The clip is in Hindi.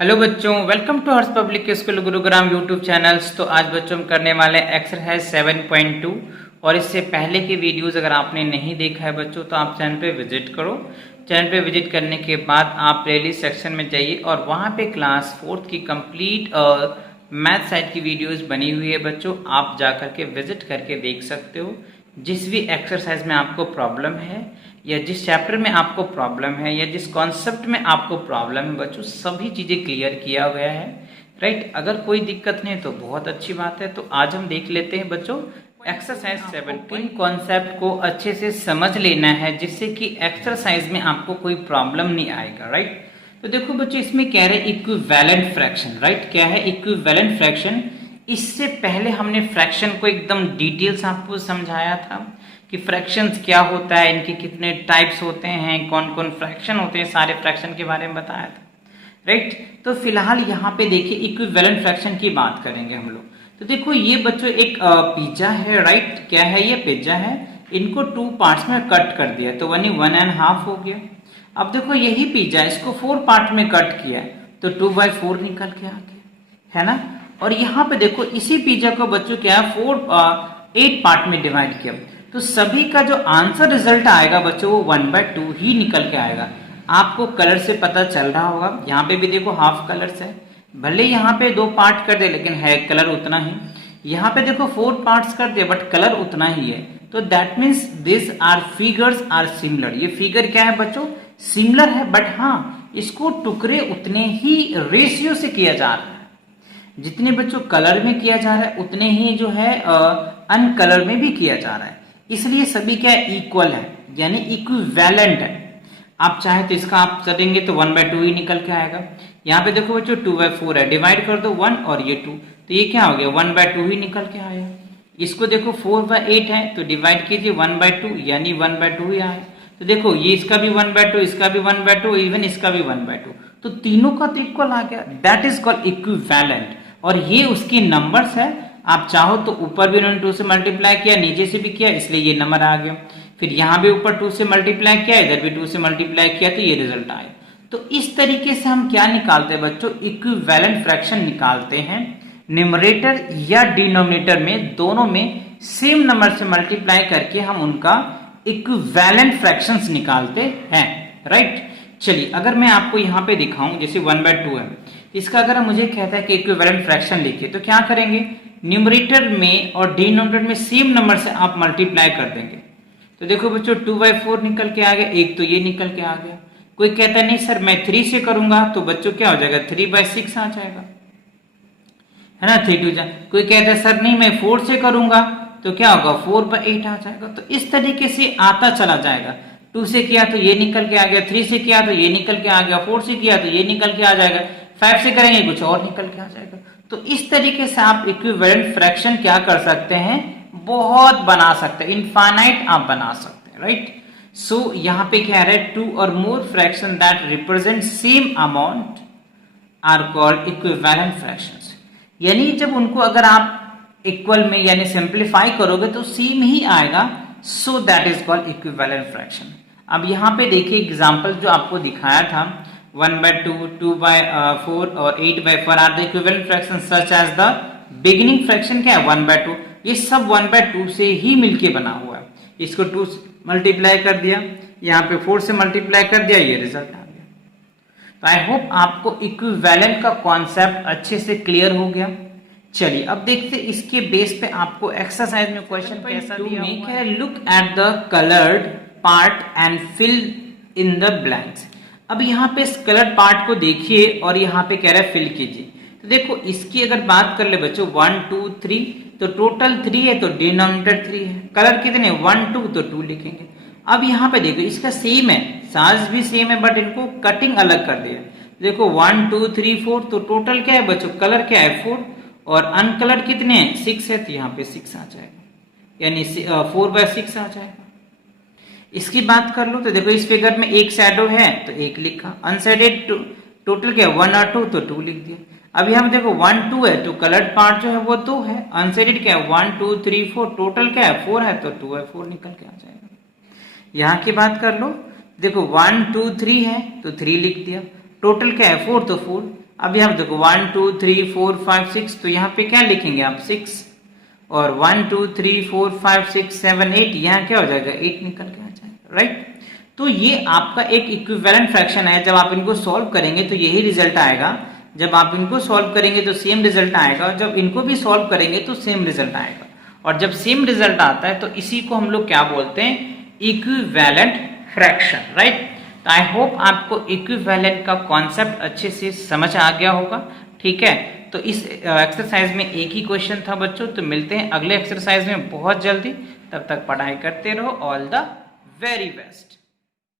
हेलो बच्चों, welcome to Harsh public school Gurugram YouTube channels. तो आज बच्चों हम करने वाले एक्सरसाइज 7.2 और इससे पहले के वीडियोस अगर आपने नहीं देखा है बच्चों तो आप चैनल पे विजिट करो। चैनल पे विजिट करने के बाद आप प्लेलिस्ट सेक्शन में जाइए और वहाँ पे क्लास 4th की कंप्लीट मैथ साइड की वीडियोस बनी हुई है बच्चों, आप जा कर के विजिट करके देख सकते हो। जिस भी एक्सरसाइज में आपको प्रॉब्लम है या जिस चैप्टर में आपको प्रॉब्लम है या जिस कॉन्सेप्ट में आपको प्रॉब्लम है बच्चों, सभी चीज़ें क्लियर किया गया है। राइट, अगर कोई दिक्कत नहीं है तो बहुत अच्छी बात है। तो आज हम देख लेते हैं बच्चों एक्सरसाइज 7। कॉन्सेप्ट को अच्छे से समझ लेना है जिससे कि एक्सरसाइज में आपको कोई प्रॉब्लम नहीं आएगा। राइट, तो देखो बच्चों इसमें कह रहे इक्विवेलेंट फ्रैक्शन। राइट, क्या है इक्विवेलेंट फ्रैक्शन? इससे पहले हमने फ्रैक्शन को एकदम डिटेल्स आपको समझाया था कि फ्रैक्शंस क्या होता है, इनके कितने टाइप्स होते हैं, कौन कौन फ्रैक्शन होते हैं, सारे फ्रैक्शन के बारे में बताया था। राइट, तो फिलहाल यहाँ पे देखिए इक्विवेलेंट फ्रैक्शन की बात करेंगे हम लोग। तो देखो ये बच्चों एक पिज्जा है। राइट, क्या है ये पिज्जा है, इनको 2 पार्ट्स में कट कर दिया तो 1.5 हो गया। अब देखो यही पिज्जा इसको 4 पार्ट में कट किया तो 2/4 निकल के आ गया, है ना। और यहाँ पे देखो इसी पिज्जा को बच्चों क्या है 8 पार्ट में डिवाइड किया तो सभी का जो आंसर रिजल्ट आएगा बच्चों वो 1/2 ही निकल के आएगा। आपको कलर से पता चल रहा होगा, यहाँ पे भी देखो हाफ कलर्स है, भले यहाँ पे 2 पार्ट कर दे लेकिन है कलर उतना ही। यहाँ पे देखो 4 पार्ट्स कर दे बट कलर उतना ही है। तो that means this are figures are similar. ये फिगर क्या है बच्चों, सिमिलर है, बट हाँ इसको टुकड़े उतने ही रेशियो से किया जा रहा है। जितने बच्चों कलर में किया जा रहा है उतने ही जो है अनकलर में भी किया जा रहा है, इसलिए सभी क्या इक्वल है यानी इक्विवेलेंट है। आप चाहे तो इसका आप करेंगे तो 1/2 ही निकल के आएगा। यहाँ पे देखो बच्चों 2/4 है, डिवाइड कर दो 1 और ये 2 तो ये क्या हो गया 1/2 ही निकल के आया। इसको देखो 4/8 है तो डिवाइड कीजिए 1/2 यानी 1/2 ही आया। तो देखो ये इसका भी 1/2, इसका भी 1/2, इवन इसका भी 1/2, तो तीनों का तो इक्वल आ गया। That is called equivalent. और ये उसकी नंबर्स है, आप चाहो तो ऊपर भी उन्होंने 2 से मल्टीप्लाई किया, नीचे से भी किया, इसलिए ये नंबर आ गया। फिर यहाँ भी ऊपर 2 से मल्टीप्लाई किया, इधर भी 2 से मल्टीप्लाई किया तो ये रिजल्ट आया। तो इस तरीके से हम क्या निकालते हैं बच्चों, इक्विवेलेंट फ्रैक्शन निकालते हैं। न्यूमरेटर या डिनोमिनेटर में दोनों में सेम नंबर से मल्टीप्लाई करके हम उनका इक्विवेलेंट फ्रैक्शंस निकालते हैं। राइट, चलिए अगर मैं आपको यहाँ पे दिखाऊं जैसे 1/2 है, इसका अगर मुझे कहता है कि इक्विवेलेंट फ्रैक्शन लिखिए तो क्या करेंगे, न्यूमरेटर में और डिनोमिनेटर में सेम नंबर से आप मल्टीप्लाई कर देंगे। तो देखो बच्चों 2/4 निकल के आ गया, एक तो ये निकल के आ गया। कोई कहता है नहीं सर मैं 3 से करूंगा तो बच्चों क्या हो जाएगा 3/6 आ जाएगा, है ना, 3 2 जा। कोई कहता है सर नहीं मैं 4 से करूंगा तो क्या होगा 4/8 आ जाएगा। तो इस तरीके से आता चला जाएगा। 2 से किया तो ये निकल के आ गया, 3 से किया तो ये निकल के आ गया, 4 से किया तो ये निकल के आ जाएगा, 5 से करेंगे कुछ और निकल के आ जाएगा। तो इस तरीके से आप इक्विवेलेंट फ्रैक्शन क्या कर सकते हैं, बहुत बना सकते हैं, इनफाइनाइट आप बना सकते हैं। राइट, सो यहाँ पे क्या है 2 और more fraction that represent same amount are called equivalent fractions. यानी जब उनको अगर आप इक्वल में यानी सिंप्लीफाई करोगे तो सेम ही आएगा, so that is called equivalent fraction. अब यहाँ पे देखिए एग्जांपल जो आपको दिखाया था 1/2, 2/4 और 8/4 are the equivalent fraction such as the beginning fraction क्या है 1/2। ये सब 1/2 से ही मिलके बना हुआ है। इसको 2 से मल्टीप्लाई कर दिया, यहाँ पे 4 से मल्टीप्लाई कर दिया, ये रिजल्ट आ गया। तो आई होप आपको इक्विवेलेंट का कॉन्सेप्ट अच्छे से क्लियर हो गया। चलिए अब देखते इसके बेस पे आपको एक्सरसाइज में क्वेश्चन कैसा दिया हुआ है। Look at the coloured part and fill in the blanks. अब यहाँ पे इस कलर्ड पार्ट को देखिए और यहाँ पे कह रहा है फिल कीजिए। तो देखो इसकी अगर बात कर ले बच्चों 1 2 3 तो टोटल 3 है तो डिनोमिनेटर 3 है। कलर कितने 1 2 तो 2 लिखेंगे। अब यहाँ पे देखो इसका सेम है, साइज भी सेम है बट इनको कटिंग अलग कर दिया। देखो 1 2 3 4 तो टोटल क्या है बच्चों, कलर क्या है 4 और अनकलर कितने हैं 6 है, तो यहाँ पे 6 आ जाएगा यानी 4/6 आ जाएगा। इसकी बात कर लो तो देखो इस फिगर में एक शैडो है तो एक लिखा, अनशेडेड टोटल क्या 1 और 2 तो 2 लिख दिया। अब यहाँ देखो 1 2 है तो कलर्ड पार्ट जो है वो 2 है, अनशेडेड क्या है 1 2 3 4 टोटल क्या है 4 है तो 2/4 निकल के आ जाएगा। यहाँ की बात कर लो, देखो 1 2 3 है तो 3 लिख दिया, टोटल क्या है 4 तो 4, अब यहाँ देखो 1 2 3 4 5 6, तो यहाँ पे क्या लिखेंगे आप 6, और 1 2 3 4 5 6 7 8, यहाँ क्या हो जाएगा 8 निकल के आ जाएगा, राइट। तो ये आपका एक इक्विवेलेंट फ्रैक्शन है। जब आप इनको सॉल्व करेंगे तो यही रिजल्ट आएगा। जब आप इनको सॉल्व करेंगे तो सेम रिजल्ट आएगा, और जब इनको भी सॉल्व करेंगे तो सेम रिजल्ट आएगा। और जब सेम रिजल्ट आता है तो इसी को हम लोग क्या बोलते हैं, इक्विवेलेंट फ्रैक्शन, राइट। तो आई होप आपको इक्विवेलेंट का कॉन्सेप्ट अच्छे से समझ आ गया होगा, ठीक है। तो इस एक्सरसाइज में एक ही क्वेश्चन था बच्चों। तो मिलते हैं अगले एक्सरसाइज में बहुत जल्दी, तब तक पढ़ाई करते रहो। All the very best.